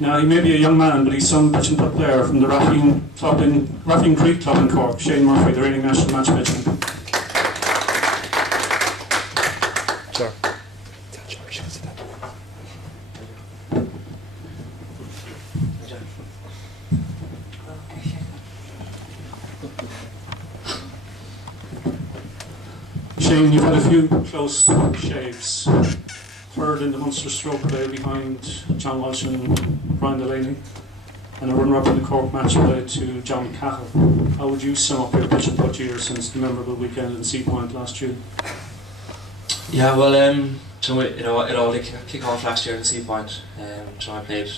Now, he may be a young man, but he's some pitch and putt player from the Raffian Creek Club in Cork. Shane Murphy, the reigning national matchplay champion. Sure. Shane, you've had a few close shaves. Third in the Munster stroke play behind John Walsh and Brian Delaney, and a runner-up in the Cork match play to John Cahill. How would you sum up your pitch and putt year since the memorable weekend in Sea Point last June? Yeah, well, it all did kick off last year in Sea Point. I played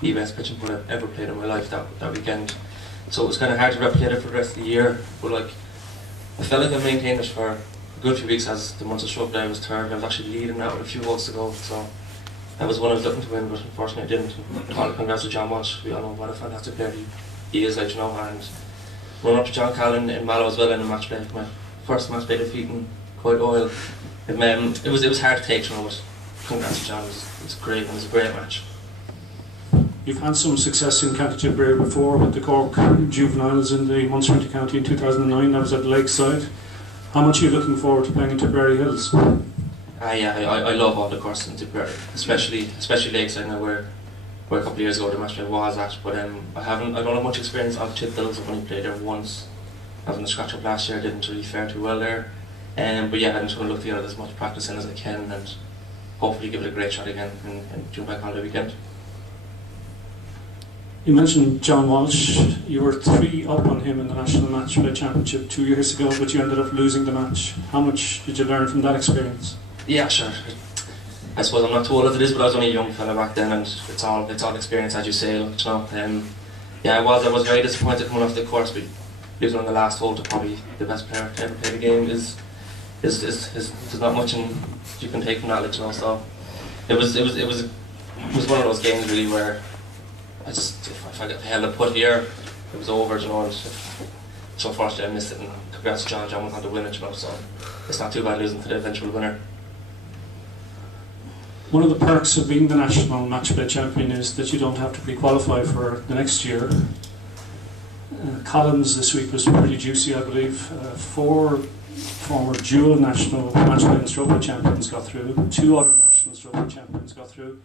the best pitch and putt I've ever played in my life that weekend. So it was kind of hard to replicate it for the rest of the year, but like, I felt like I maintained it for a good few weeks as the Munster stroke play was third. I was actually leading out with a few votes to go, so that was one I was looking to win, but unfortunately I didn't. Congrats to John Walsh. We all know what a fantastic player he is, like, and run up to John Callan in Mallow as well in a match play. My first match play defeat in quite oil. It was hard to take, but congrats to John. It was great, and it was a great match. You've had some success in County Tipperary before with the Cork juveniles in the Munster Inter-County in 2009. That was at Lakeside. How much are you looking forward to playing in Tipperary Hills? I love all the courses in Tipperary, especially Lakeside now, where a couple of years ago the match play was at. But I don't have much experience on Tip Hills. I've only played there once. Having the scratch up last year, I didn't really fare too well there. But yeah, I'm just going to look to get as much practice in as I can and hopefully give it a great shot again in June Bank Holiday weekend. You mentioned John Walsh. You were 3 up on him in the National Matchplay Championship 2 years ago, but you ended up losing the match. How much did you learn from that experience? Yeah, sure. I suppose I'm not too old as it is, but I was only a young fella back then, and it's all experience, as you say. Yeah, I was very disappointed coming off the course, but losing on the last hole to probably the best player to ever play the game is there's not much you can take from that, So it was one of those games really where if I held a putt here, it was over, and so unfortunately I missed it, and congrats to John went on to win it, so it's not too bad losing to the eventual winner. One of the perks of being the National Matchplay Champion is that you don't have to pre-qualify for the next year. Collins this week was pretty juicy, I believe. 4 former dual National Matchplay and Stroke Play champions got through, 2 other National Stroke Play champions got through.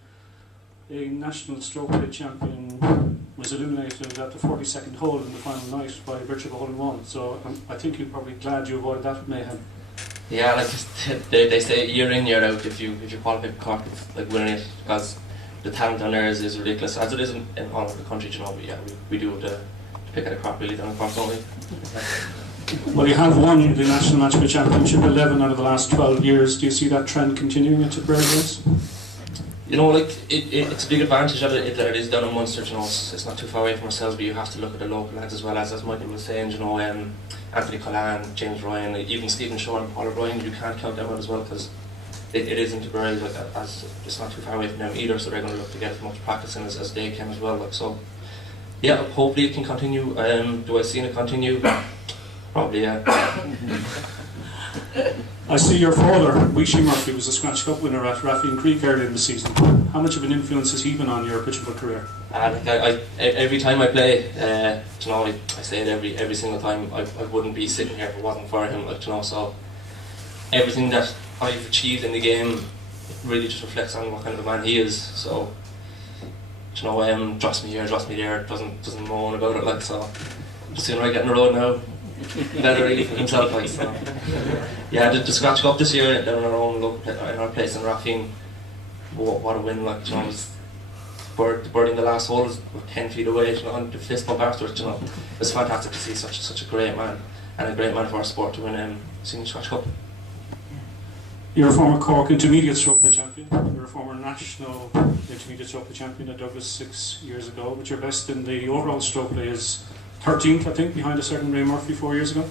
A National Stroke Play champion was eliminated at the 42nd hole in the final night by virtue of a hole-in-one. So I think you're probably glad you avoided that mayhem. Yeah, like they say, year in, year out, if you qualify for Cork, it's like winning it, because the talent down there is ridiculous, as it is in all over the country, But yeah, we do have to pick at a crop really down in Cork, don't we? Well, you have won the National Matchplay Championship 11 out of the last 12 years. Do you see that trend continuing at Tipperary Hills? It's a big advantage that it is down in Munster, it's not too far away from ourselves, but you have to look at the local lads as well, as Michael was saying, Anthony Collan, James Ryan, even Stephen Shore and Paul O'Brien, you can't count them out as well, because it is in Tipperary, as it's not too far away from them either, so they're going to look to get as much practice in as they can as well. So yeah, hopefully it can continue. Do I see it continue? Probably, yeah. I see your father, Wishy Murphy, was a Scratch Cup winner at Raffian Creek earlier in the season. How much of an influence has he been on your pitch and putt career? Every time I play, I say it every single time, I wouldn't be sitting here if it wasn't for him, so everything that I've achieved in the game really just reflects on what kind of a man he is. So, drops me here, drops me there, doesn't moan about it, so the sooner I get in the road now, better really for himself, so. Yeah, the Scratch Cup this year down in our own local in our place in Raffian, what a win, the birdie in the last hole is 10 feet away, and the fist bump afterwards, it's fantastic to see such a great man, and a great man for our sport to win Senior Scratch Cup. You're a former Cork Intermediate Stroke Play champion. You're a former National Intermediate Stroke Play champion at Douglas 6 years ago, but your best in the overall stroke play is 13th, I think, behind a certain Ray Murphy 4 years ago.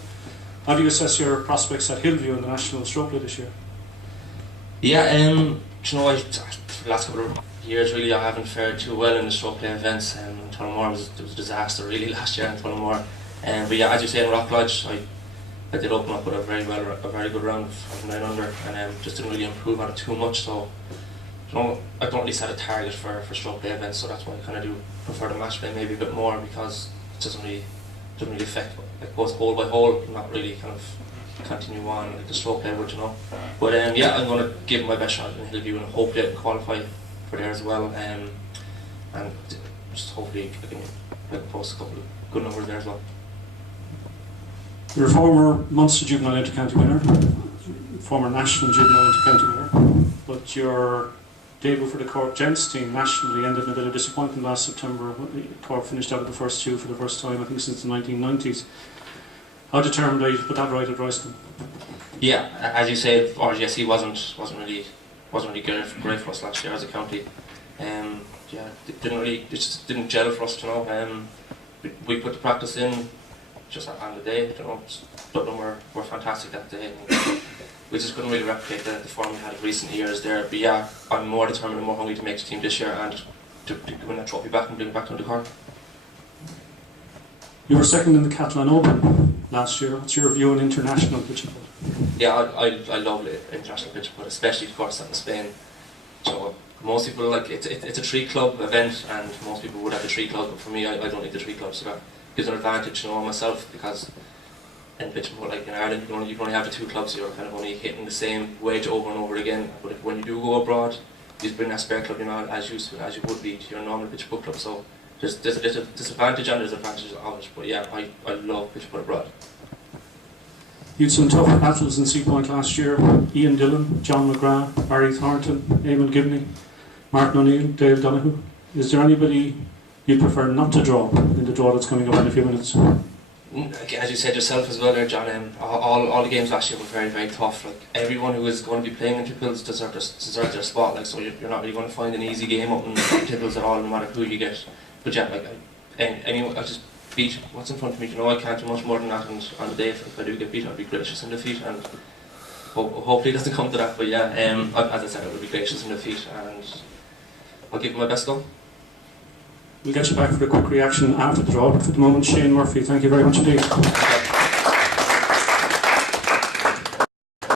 How do you assess your prospects at Hillview in the National Stroke Play this year? Yeah, the last couple of years really I haven't fared too well in the stroke play events. Tullamore was a disaster really last year in Tullamore. But yeah, as you say, in Rock Lodge, I did open up with a very good round of 9 under, and just didn't really improve on it too much. So I don't really set a target for stroke play events, so that's why I kind of do prefer the match play maybe a bit more, because it doesn't really affect, like, goes hole by hole, not really kind of continue on like the stroke play would, you know. But yeah, I'm going to give my best shot in Hillview and hopefully I can qualify for there as well, and just hopefully I can post a couple of good numbers there as well. You're a former Munster Juvenile Inter-County winner, former National Juvenile Inter-County winner, but your debut for the Cork Gents team nationally ended in a bit of disappointment last September. Cork finished out of the first two for the first time, I think, since the 1990s. How determined are you to put that right at Royston? Yeah, as you say, RGSE wasn't really great for us last year as a county. Yeah, it just didn't gel for us, you know. We put the practice in just on the day, you know. Dublin were fantastic that day. We just couldn't really replicate the form we had in recent years there. But yeah, I'm more determined and more hungry to make the team this year and to win that trophy back and bring it back to the Cork. You were second in the Catalan Open last year. What's your view on international pitching? Yeah, I love international pitching, but especially of course in Spain. So most people, like, it's a 3-club event, and most people would have the 3 clubs, but for me, I don't need the 3 clubs. So that gives an advantage, you know, myself, because in pitching, like in Ireland, you can only have the 2 clubs. So you're kind of only hitting the same wage over and over again. But when you do go abroad, you bring that spare club, you know, as you would be to your normal pitch book club. So there's a little disadvantage and there's advantages of it. But yeah, I love pitch book abroad. You had some tough battles in Sea Point last year. Ian Dillon, John McGrath, Barry Thornton, Eamon Gibney, Martin O'Neill, Dale Donoghue. Is there anybody you'd prefer not to draw in the draw that's coming up in a few minutes? As you said yourself as well there, John, all the games last year were very, very tough. Like, everyone who is going to be playing in Tipperary deserves their spot. Like, so you're not really going to find an easy game up in Tipperary at all, no matter who you get. But yeah, like, anyone, I'll just beat what's in front of me. You know, I can't do much more than that, and on the day if I do get beat, I'll be gracious in defeat, and hopefully it doesn't come to that. But yeah, as I said, I will be gracious in defeat, and I'll give it my best go. We'll get you back for a quick reaction after the draw, but for the moment, Shane Murphy, thank you very much indeed.